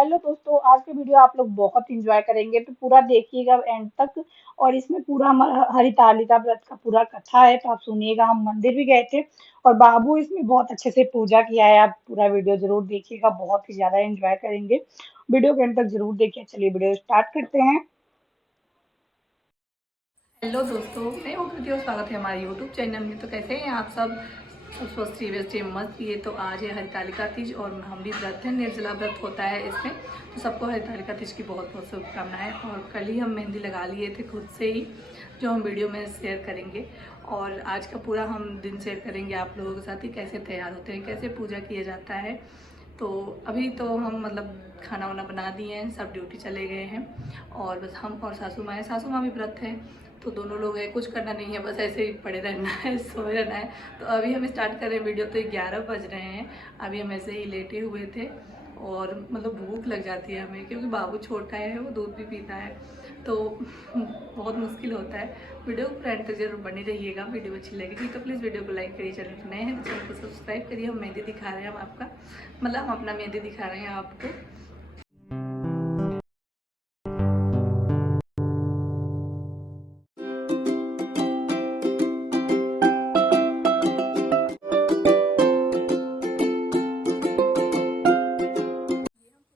Hello दोस्तों, आज की वीडियो आप लोग बहुत एंजॉय करेंगे तो पूरा देखिएगा एंड तक। और इसमें पूरा हमारा हरितालिका व्रत का पूरा कथा है, तो आप सुनिएगा। हम मंदिर भी गए थे और बाबू इसमें बहुत अच्छे से पूजा किया है। आप पूरा वीडियो जरूर देखिएगा, बहुत ही ज्यादा एंजॉय करेंगे। वीडियो के एंड तक जरूर देखिए। चलिए वीडियो स्टार्ट करते हैं। हेलो दोस्तों, मैं हूँ कृति और स्वागत है हमारे यूट्यूब चैनल में। तो कैसे हैं आप सब स्वस्थ व्यवस्थ मस्त। ये तो आज है हरितालिका तीज और हम भी व्रत है, निर्जला व्रत होता है इसमें। तो सबको हरितालिका तीज की बहुत बहुत शुभकामनाएं। और कल ही हम मेहंदी लगा लिए थे खुद से ही, जो हम वीडियो में शेयर करेंगे। और आज का पूरा हम दिन शेयर करेंगे आप लोगों के साथ ही, कैसे तैयार होते हैं, कैसे पूजा किया जाता है। तो अभी तो हम मतलब खाना वाना बना दिए हैं, सब ड्यूटी चले गए हैं और बस हम और सासू माँ है। सासू माँ भी व्रत है, तो दोनों लोग हैं, कुछ करना नहीं है, बस ऐसे ही पड़े रहना है, सोए रहना है। तो अभी हम स्टार्ट कर रहे हैं वीडियो। तो 11 बज रहे हैं, अभी हम ऐसे ही लेटे हुए थे। और मतलब भूख लग जाती है हमें, क्योंकि बाबू छोटा है, वो दूध भी पीता है, तो बहुत मुश्किल होता है। वीडियो को फ्रेंड तक जरूर बनी रहिएगा। वीडियो अच्छी लगेगी तो प्लीज़ वीडियो को लाइक करिए। चैनल पर नए हैं तो चैनल को सब्सक्राइब करिए। हम मेहंदी दिखा रहे हैं, हम आपका मतलब हम अपना मेहंदी दिखा रहे हैं आपको।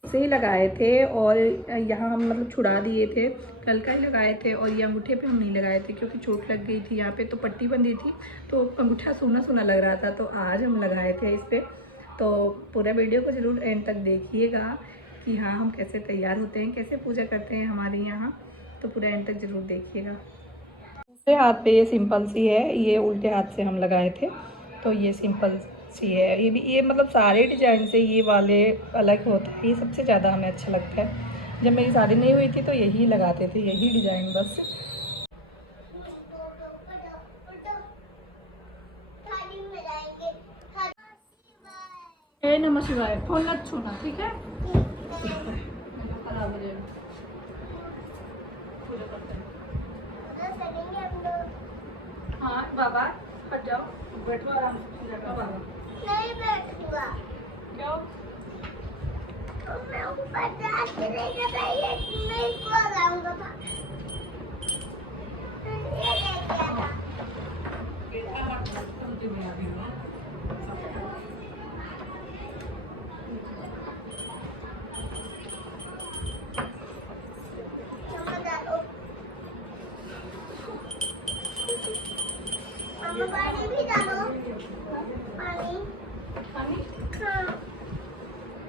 से ही लगाए थे और यहाँ हम मतलब छुड़ा दिए थे, कल का ही लगाए थे। और ये अंगूठे पे हम नहीं लगाए थे क्योंकि चोट लग गई थी, यहाँ पे तो पट्टी बंधी थी, तो अंगूठा सोना सोना लग रहा था। तो आज हम लगाए थे इस पर। तो पूरा वीडियो को ज़रूर एंड तक देखिएगा कि हाँ हम कैसे तैयार होते हैं, कैसे पूजा करते हैं हमारे यहाँ। तो पूरा एंड तक ज़रूर देखिएगा। दूसरे हाथ पे ये सिंपल सी है, ये उल्टे हाथ से हम लगाए थे। तो ये सिंपल सी है, ये भी ये मतलब सारे डिजाइन से ये वाले अलग होता है, ये सबसे ज़्यादा हमें अच्छा लगता है। जब मेरी शादी नहीं हुई थी तो यही लगाते थे, यही डिजाइन बस। नमः शिवाय। फोन मत छूना, ठीक है? खराब हो जाएगा। पूजा करते हैं। हाँ बाबा, हट जाओ, बैठो आराम से पूजा करो बाबा। नहीं बैठूंगा। क्यों? मैं ऊपर जाके नहीं लगाइए, मैं इसको लगाऊंगा। ये लेके आना। मम्मा पानी भी डालो। पानी पानी हाँ,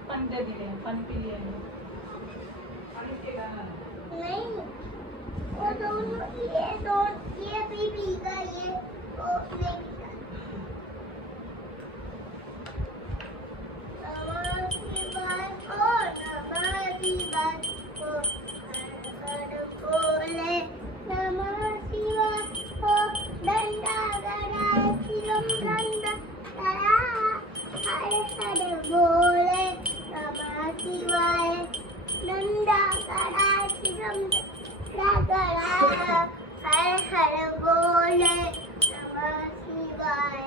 पानी दे दिए, पानी पी लिया है। पानी पिएगा नहीं? वो दोनों ये भी पीगा, ये वो नहीं पीगा। नमः शिवाय ओ नमः शिवाय ओ हर हर बोले। नमः शिवाय ओ डंडा गड़ा शिवम डंडा गड़ा हर हर बोले। नमः शिवाय डंडा गड़ा शिवम डंडा गड़ा हर हर बोले। नमः शिवाय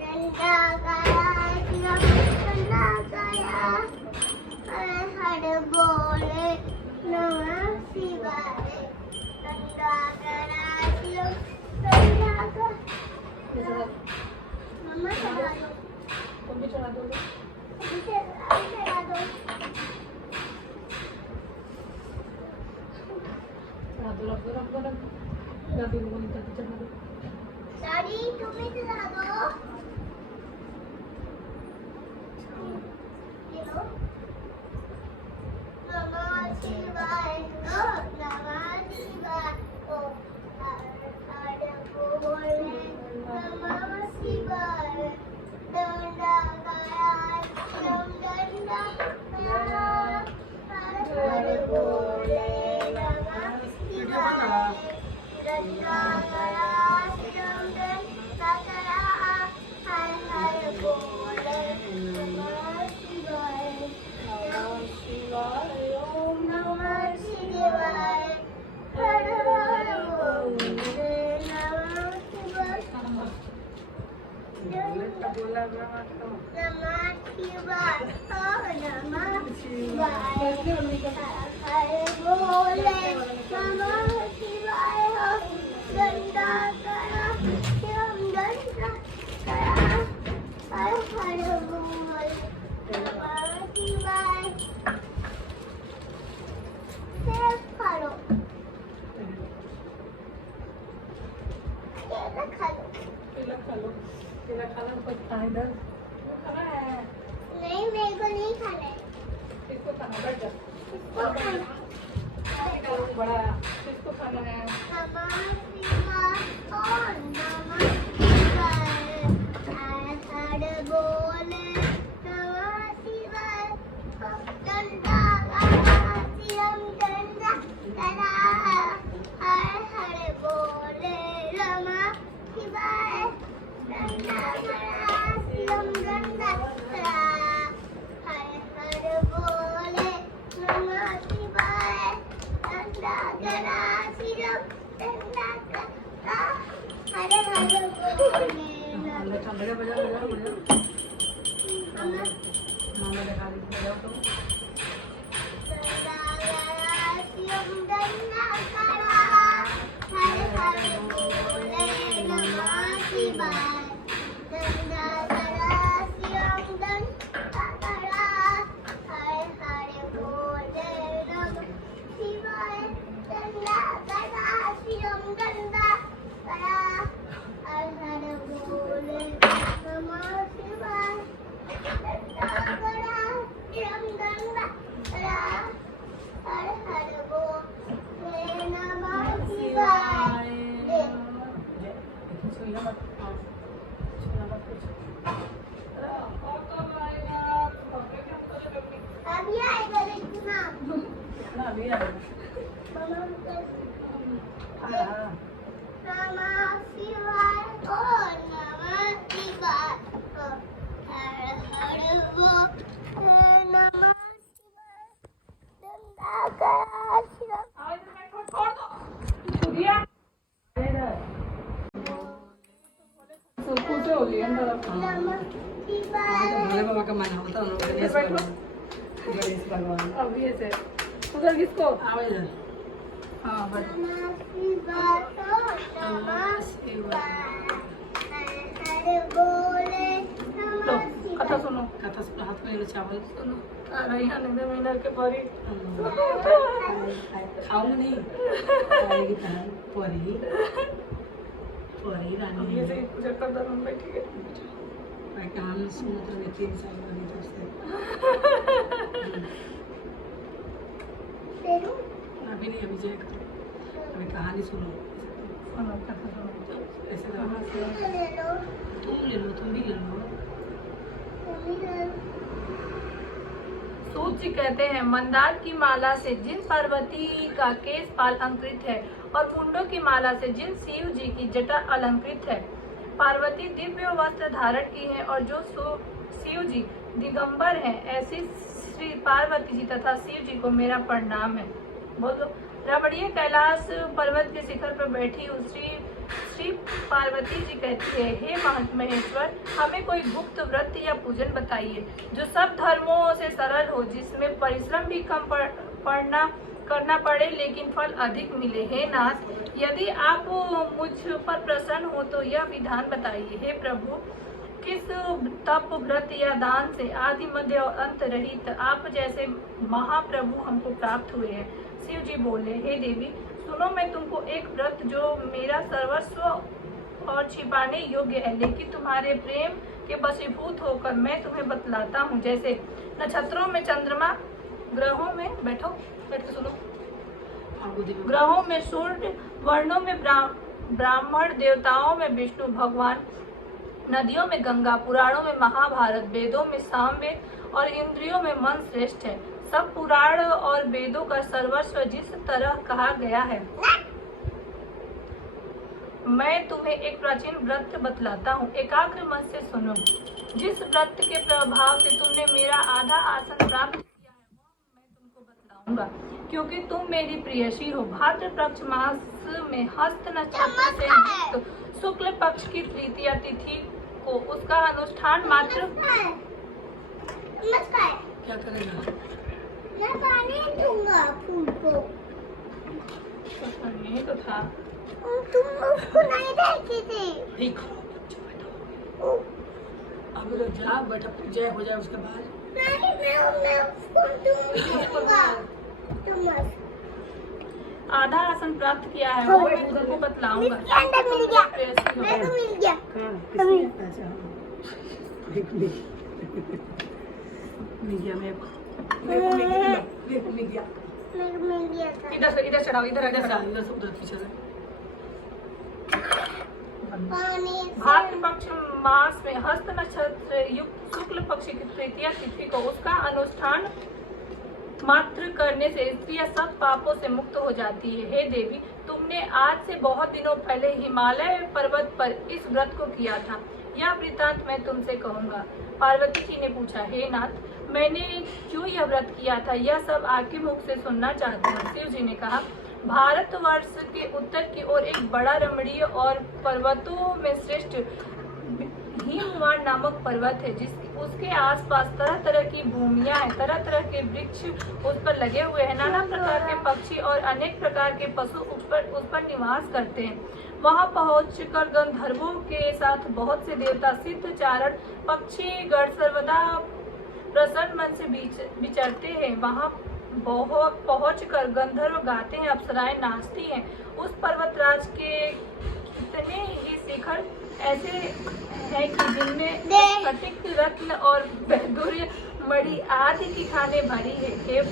डंडा गड़ा शिवम डंडा गड़ा हर हर बोले। नमः शिवाय डंडा गड़ा शिवम डंडा गड़ा। मम्मा चला दो, तुम भी चला दो, चला दो, साड़ी तुम्हें चला दो। ये लो। नमः शिवाय ओ नमः शिवाय ओ हर हर बोले। नमः शिवाय डंडा गड़ा शिवम डंडा गड़ा हर हर बोले। नमः शिवाय डंडा गड़ा शिवम डंडा गड़ा हर हर बोले। नमः शिवाय नमः शिवाय ओम नमः शिवाय हर हर बोले। नमः शिवाय नमः शिवाय ओ नमः शिवाय केला खा लो, केला खाना कुछ खाना इधर खाना है। नहीं, मेरे को नहीं खाना है। किसको खाना बैठ जा। किसको खाना? बड़ा किसको खाना है? नमः शिवाय ओम नमः शिवाय हर हर बोले नमः शिवाय गंगा शिवम गंगा करा हर हर बोले नमः शिवाय गंगा करा शिवम गंगा करा हर हर बोले नमः शिवाय गंगा करा शिवम गंगा करा हर हर बोले अच्छा बजा बजा बजा बजा नमः मामा दिखा दी बजाओ तो। शिवम गंगा करा हर हर बोले नमः शिवाय गंगा करा शिवम गंगा करा हर हर बोले नमः शिवाय गंगा करा शिवम गंगा करा हर हर बोले नमः शिवाय गंगा करा शिवम गंगा करा हर हर बोले नमः शिवाय छूना मत, हाँ, छूना मत कुछ। और कब आएगा? अभी आएगा देखना कितना अभी आएगा? हाँ, नमः शिवाय ओ नमः शिवाय ओ हर हर बोले नमः शिवाय गंगा करा शिवम आओ इधर बैठो, छोड़ दो। छुरिया। इधर। सब कुछ हो गया अंदर। नमः शिवाय भोले बाबा का माना होता है गणेश भगवान। गणेश भगवान अब ये से उधर किसको? आओ इधर। हाँ बस। नमः शिवाय ओ नमः शिवाय हर हर बोले लो नमः कथा शिवाय सुनो। कथा से हाथ में चावल सुनो रैहान एकदम इधर के परी। खाऊंगा नहीं खाएगी तार परी परी अब रानी ये से पूजा कर दो हम बैठ के। भाई कहानी सुनत रहे 3 साल वाली दोस्त तेरू अभी नहीं अभी जय करो अभी कहानी सुनो सुनो कथा सुनो। ऐसे हाँ, करो। ले लो तुम ले लो तुम भी ले लो तुम्ही ले लो सूत जी कहते हैं मंदार की माला से जिन पार्वती का केश पाल अलंकृत है और कुंडों की माला से जिन शिव जी की जटा अलंकृत है। पार्वती दिव्य वस्त्र धारण की है और जो शिव जी दिगंबर हैं, ऐसी श्री पार्वती जी तथा शिव जी को मेरा प्रणाम है। बोलो रमणीय कैलाश पर्वत के शिखर पर बैठी हुई श्री पार्वती जी कहती है, हे महेश्वर हमें कोई गुप्त व्रत या पूजन बताइए जो सब धर्मों से सरल हो, जिसमें परिश्रम भी कम करना पड़े लेकिन फल अधिक मिले। हे नाथ यदि आप मुझ पर प्रसन्न हो तो यह विधान बताइए। हे प्रभु किस तप व्रत या दान से आदि मध्य और अंत रहित आप जैसे महाप्रभु हमको प्राप्त हुए हैं। शिव जी बोले, हे देवी सुनो मैं तुमको एक व्रत जो मेरा सर्वस्व और छिपाने योग्य है लेकिन तुम्हारे प्रेम के वशीभूत होकर मैं तुम्हें बतलाता हूँ। जैसे नक्षत्रों में चंद्रमा, ग्रहों में बैठ के सुनो, ग्रहों में सूर्य, वर्णों में ब्राह्मण, देवताओं में विष्णु भगवान, नदियों में गंगा, पुराणों में महाभारत, वेदों में सामवेद और इंद्रियों में मन श्रेष्ठ है। सब पुराण और वेदों का सर्वस्व जिस तरह कहा गया है, मैं तुम्हें एक प्राचीन व्रत बतलाता हूँ। एकाग्र मन से सुनो। जिस व्रत के प्रभाव से तुमने मेरा आधा आसन प्राप्त किया है वो मैं तुमको बतलाऊंगा, क्योंकि तुम मेरी प्रियसी हो। भाद्र पक्ष मास में हस्त नक्षत्र से युक्त शुक्ल पक्ष की तृतीया तिथि को उसका अनुष्ठान मात्र नमस्कार क्या करेगा मैं पानी दूंगा फूल को वही तो था। तुम उसको नहीं देखी थी। देखो अब लोग जा बैठा जय हो जाए उसके बाद नहीं मैं उसको दूंगा। तुम आधा आसन प्राप्त किया है, वो मैं तुमको बतलाऊंगा। इसके अंदर मिल गया। प्रेयसी हो। मेरे को मिल गया। हाँ किसने अच्छा मिल गया मेरे को मिल गया मेरे को मिल गया था। इधर चढ़ाओ, इधर इधर चढ़ाओ। से इधर से उधर पीछे से पानी से भाद्र पक्ष मास में हस्त नक्षत्र युक्त शुक्ल पक्ष की तृतीया तिथि को उसका अनुष्ठान मात्र करने से स्त्रियां सब पापों से मुक्त हो जाती है। हे देवी, तुमने आज से बहुत दिनों पहले हिमालय पर्वत पर इस व्रत को किया था। यह वृतांत मैं तुमसे कहूँगा। पार्वती जी ने पूछा, हे नाथ, मैंने क्यों यह व्रत किया था, यह सब आपके मुख से सुनना चाहती हूँ। शिव जी ने कहा, भारतवर्ष के उत्तर की ओर एक बड़ा रमणीय और पर्वतों में श्रेष्ठ हिमवान नामक पर्वत है, जिस उसके आसपास तरह तरह की भूमियां हैं, तरह तरह के वृक्ष उस पर लगे हुए हैं, नाना प्रकार के पक्षी और अनेक प्रकार के पशु उस पर निवास करते हैं। वहां पहुंचकर गंधर्वों के साथ बहुत से देवता, सिद्ध, चारण, पक्षी गण सर्वदा प्रसन्न मन से विचरते हैं। वहां पहुंचकर गंधर्व गाते हैं, अप्सराएं नाचती हैं। उस पर्वतराज के कितने ही शिखर ऐसे हैं कि जिनमें स्फटिक, रत्न और वैदुर्य मणि आदि की खाने भरी है।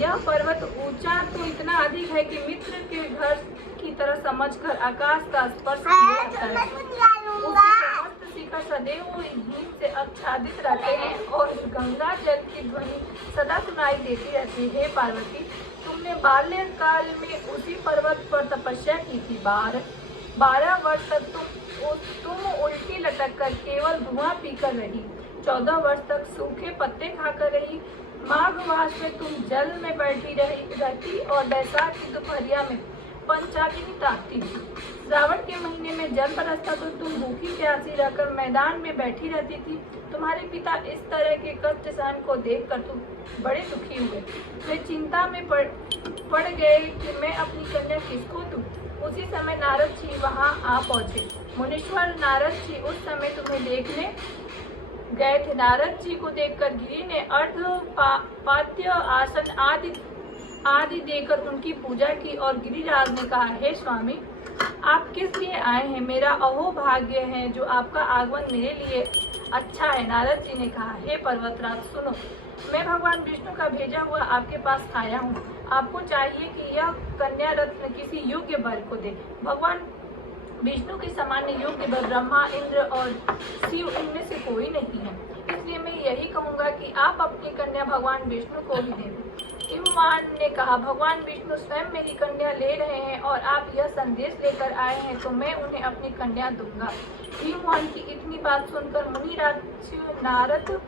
यह पर्वत ऊंचा तो इतना अधिक है कि मित्र के घर की तरह समझकर आकाश का स्पर्श किया जाता है। उसके समस्त शिखर सदैव हिम से आच्छादित रहते हैं और गंगा जल की ध्वनि सदा सुनाई देती रहती है। हे पार्वती, तुमने बाल्यकाल में उसी पर्वत पर तपस्या की थी। 12 वर्ष तक तुम उल्टी लटक कर केवल धुआं पीकर रही। 14 वर्ष तक सूखे पत्ते खाकर रही। माघ मास में तुम जल में बैठी रहती और बैसाख की दोपहरिया में पंचाग्नि तापती थी। श्रावण के महीने में जल बरसता तो तुम भूखी प्यासी रहकर मैदान में बैठी रहती थी। तुम्हारे पिता इस तरह के कष्ट सहन को देखकर तुम बड़े दुखी हुए। वे चिंता में पड़ गए कि मैं अपनी कन्या किसको दूं। उसी समय नारद जी वहां आ पहुंचे। मुनीश्वर नारद जी उस समय तुम्हें देखने गए थे। नारद जी को देखकर गिरि ने पाद्य आसन आदि देकर उनकी पूजा की और गिरिराज ने कहा, हे स्वामी, आप किस लिए आए हैं? मेरा अहो भाग्य है जो आपका आगमन मेरे लिए अच्छा है। नारद जी ने कहा, हे पर्वतराज, सुनो, मैं भगवान विष्णु का भेजा हुआ आपके पास आया हूँ। आपको चाहिए कि यह कन्या रत्न किसी योग्य वर को दे। भगवान विष्णु के सामान्य योग्य वर ब्रह्मा, इंद्र और शिव इनमें से कोई नहीं है। इसलिए मैं यही कहूँगा कि आप अपनी कन्या भगवान विष्णु को ही दें। हिमवान ने कहा, भगवान विष्णु स्वयं मेरी कन्या ले रहे हैं और आप यह संदेश लेकर आए हैं तो मैं उन्हें अपनी कन्या दूंगा। हिमवान की इतनी बात सुनकर मुनिराज नारद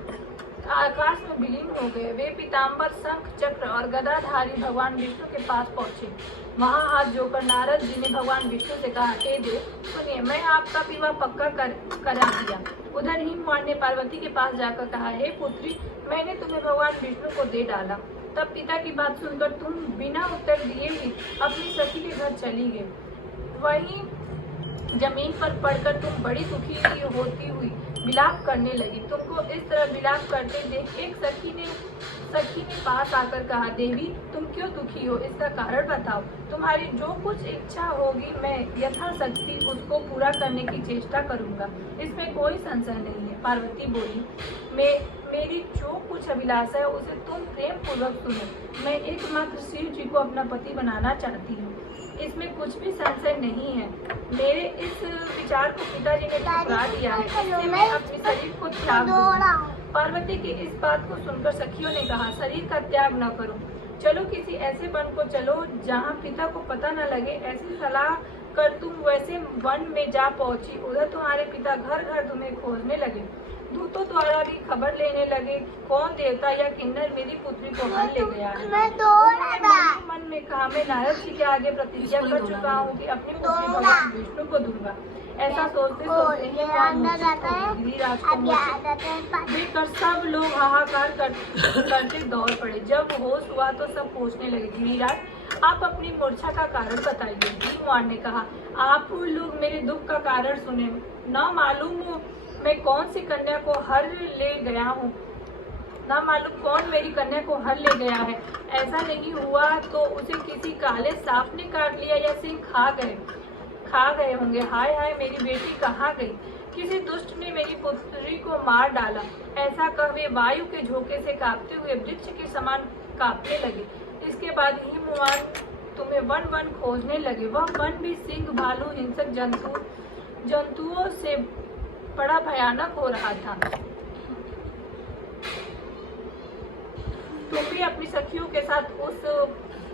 आकाश में विलीन हो गए। वे पीताम्बर, शंख, चक्र और गदाधारी भगवान विष्णु के पास पहुंचे। वहां हाथ जोड़कर नारद जी ने भगवान विष्णु से कहा, हे देव, सुनिए, मैं आपका विवाह पक्का करा दिया। उधर हिमवान ने पार्वती के पास जाकर कहा, हे पुत्री, मैंने तुम्हें भगवान विष्णु को दे डाला। तब पिता की बात सुनकर तुम बिना उत्तर दिए ही अपनी सखी के घर चली गई। वहीं जमीन पर पड़कर तुम बड़ी दुखी होती हुई विलाप करने लगी। तुमको इस तरह विलाप करते देख एक सखी ने पास आकर कहा, देवी, तुम क्यों दुखी हो? इसका कारण बताओ। तुम्हारी जो कुछ इच्छा होगी मैं यथाशक्ति उसको पूरा करने की चेष्टा करूंगा, इसमें कोई संशय नहीं है। पार्वती बोली, मेरी जो कुछ अभिलाषा है उसे तुम प्रेम पूर्वक सुनो। मैं एकमात्र शिव जी को अपना पति बनाना चाहती हूँ, इसमें कुछ भी संशय नहीं है। मेरे इस विचार को पिताजी ने ठुकरा दिया है, इसलिए मैं अपने शरीर को त्याग दूंगा। पार्वती की इस बात को सुनकर सखियों ने कहा, शरीर का त्याग न करो, चलो किसी ऐसे वन को चलो जहाँ पिता को पता न लगे। ऐसी सलाह कर तुम वैसे वन में जा पहुंची। उधर तुम्हारे पिता घर घर तुम्हें खोजने लगे। दूतों द्वारा भी खबर लेने लगे कौन देवता या किन्नर मेरी पुत्री को हर ले गया है। मन में कहा, मैं नारद जी के आगे प्रतिज्ञा कर चुका हूँ कि अपनी पुत्री भगवान विष्णु को दूंगा। ऐसा सोचते और सोचते ये अंदर जाता है, गिरिराज को अब यहाँ जाता है पानी। देखकर सब लोग हाहाकार करते दौड़ पड़े। जब होश हुआ तो सब पूछने लगे, गिरिराज आप अपनी मूर्छा का कारण बताइए। भीमवान ने कहा, आप लोग मेरे दुख का कारण सुने। ना मालूम मैं कौन सी कन्या को हर ले गया हूँ, ना मालूम कौन मेरी कन्या को हर ले गया है। ऐसा नहीं हुआ तो उसे किसी काले सांप ने काट लिया या सिंह खा गए होंगे। हाय हाय, मेरी बेटी कहाँ गई? किसी दुष्ट ने मेरी पुत्री को मार डाला। ऐसा कह वे वायु के झोंके से कांपते हुए वृक्ष के समान कांपने लगे। इसके बाद हिमवान तुम्हें वन वन खोजने लगे। वह वन भी सिंह, भालू, हिंसक जंतुओं से बड़ा भयानक हो रहा था। तुम भी अपनी सखियों के साथ उस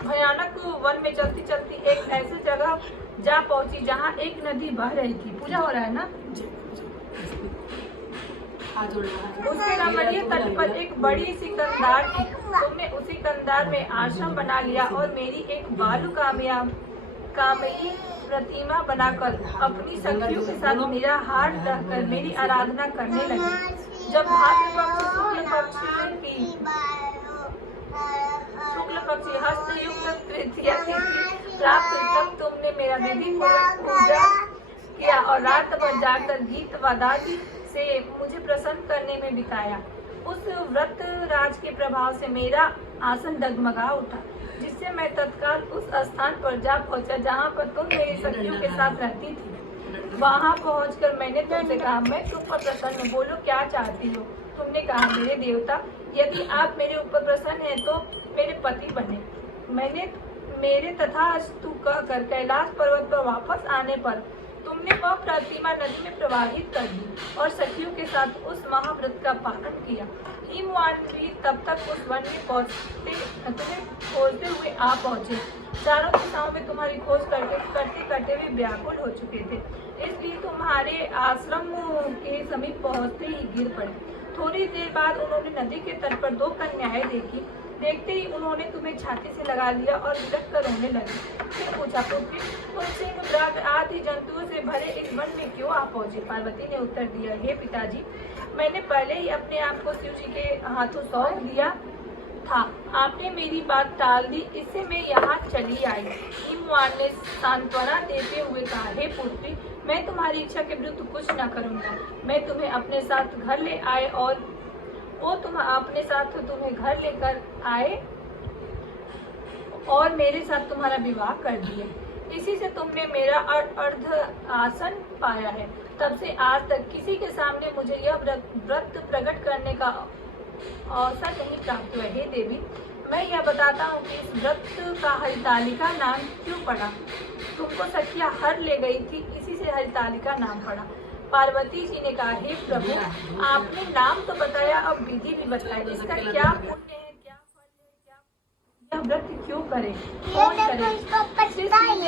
भयानक वन में चलती चलती एक ऐसी जगह जा पहुंची जहां एक नदी बह रही थी। पूजा हो रहा है ना? उसके रमणीय तट पर एक बड़ी सी कंधार थी। तुमने उसी कंधार में आश्रम बना लिया और मेरी एक बालू कामयी प्रतिमा बनाकर अपनी सखियों के साथ मेरा हाथ ढककर मेरी आराधना करने लगी। जब भाद्र शुक्ल पक्षी हस्तयुक्त तृतीया तिथि प्राप्त हुई, तब तुमने मेरा विधि पूजा किया और रात भर जाकर गीत वाद्य से मुझे प्रसन्न करने में बिताया। उस व्रत राज के प्रभाव से मेरा आसन डगमगा उठा, जिससे मैं तत्काल उस स्थान पर जा पहुंचा जहां पर तुम मेरी सखियों के साथ रहती थी। वहां पहुंचकर मैंने तुमसे कहा, मैं तुम पर प्रसन्न हूँ, बोलो क्या चाहती हो? तुमने कहा, मेरे देवता, यदि आप मेरे ऊपर प्रसन्न हैं तो मेरे पति बने। मैंने मेरे तथास्तु कहकर कैलाश पर्वत पर वापस आने पर तुमने वह प्रतिमा नदी में प्रवाहित कर दी और सखियों के साथ उस महाव्रत का पालन किया। हिमवान भी तब तक उस वन में तुम्हें खोजते हुए आ पहुंचे। चारों दिशाओं में तुम्हारी खोज करते हुए व्याकुल हो चुके थे, इसलिए तुम्हारे आश्रम के समीप पहुंचते ही गिर पड़े। थोड़ी देर बाद उन्होंने नदी के तट पर दो कन्याएं देखी। देखते ही उन्होंने तुम्हें छाती से लगा लिया और विलख कर रोने लगी। फिर पूछा, पुत्री, तुम सिंह, मृग आदि जंतुओं से भरे इस वन में क्यों आ पहुंचे? पार्वती ने उत्तर दिया, हे पिताजी, मैंने पहले ही अपने आप को शिव जी के हाथों सौंप दिया था। आपने मेरी बात टाल दी, इससे मैं यहाँ चली आई। हिमवान ने सांत्वना देते हुए कहा, हे पुत्री, मैं तुम्हारी इच्छा के विरुद्ध कुछ न करूँगा। मैं तुम्हें अपने साथ घर ले आए और वो तुम अपने साथ तुम्हें घर लेकर आए और मेरे साथ तुम्हारा विवाह कर दिए। इसी से तुमने मेरा अर्ध आसन पाया है। तब से आज तक किसी के सामने मुझे यह व्रत प्रकट करने का अवसर नहीं प्राप्त हुआ। हे देवी, मैं यह बताता हूँ कि इस व्रत का हरितालिका नाम क्यों पड़ा। तुमको सखिया हर ले गई थी, इसी से हरितालिका नाम पड़ा। पार्वती जी ने कहा, हे प्रभु, आपने नाम तो बताया, अब विधि भी बताई। इसका क्या पुण्य है, क्या फल है, यह व्रत क्यों करे, कौन करे?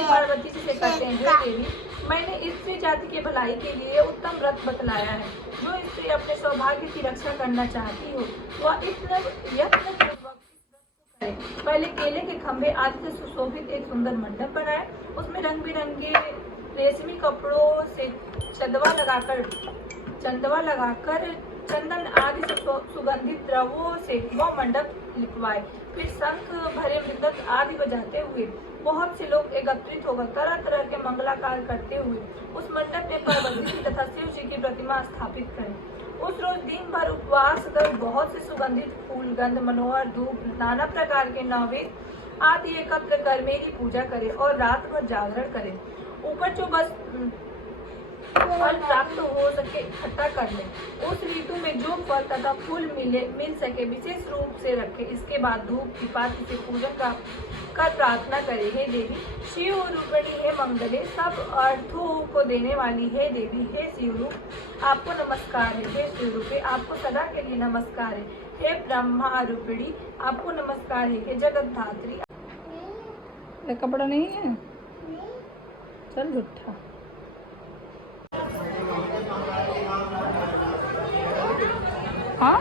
पार्वती जी से कहते हैं, हे देवी, मैंने स्त्री जाति के भलाई के लिए उत्तम व्रत बतलाया है। जो स्त्री अपने सौभाग्य की रक्षा करना चाहती हो वह यत्न पूर्वक करे। पहले केले के खंभे आदि से सुशोभित एक सुंदर मंडप बनाए, उसमें रंग बिरंगे रेशमी कपड़ों से चंदवा लगाकर चंदन आदि से सुगंधित द्रव्यों से वह मंडप लिखवाए। फिर शंख भरे मृदंग आदि बजाते हुए बहुत से लोग एकत्रित होकर तरह तरह के मंगलाकार करते हुए उस मंडप में पार्वती जी तथा शिव जी की प्रतिमा स्थापित करें। उस रोज दिन भर उपवास कर बहुत से सुगंधित फूल, गंध, मनोहर धूप, नाना प्रकार के नैवेद्य आदि एकत्र कर मेरी पूजा करें और रात भर जागरण करें। ऊपर जो बस फल प्राप्त हो सके इकट्ठा कर ले। उस ऋतु में जो फल तथा फूल मिल सके विशेष रूप से रखे। इसके बाद धूप दीपाति से पूजन कर प्रार्थना करे। हे देवी शिव रूपिणी, हे मंगले, सब अर्थों को देने वाली हे देवी, हे शिव रूप आपको नमस्कार है। हे शिव रूपे आपको सदा के लिए नमस्कार है। हे ब्रह्मा रूपिणी आपको नमस्कार है। हे जगत धात्री। कपड़ा नहीं है, चल झूठा। हाँ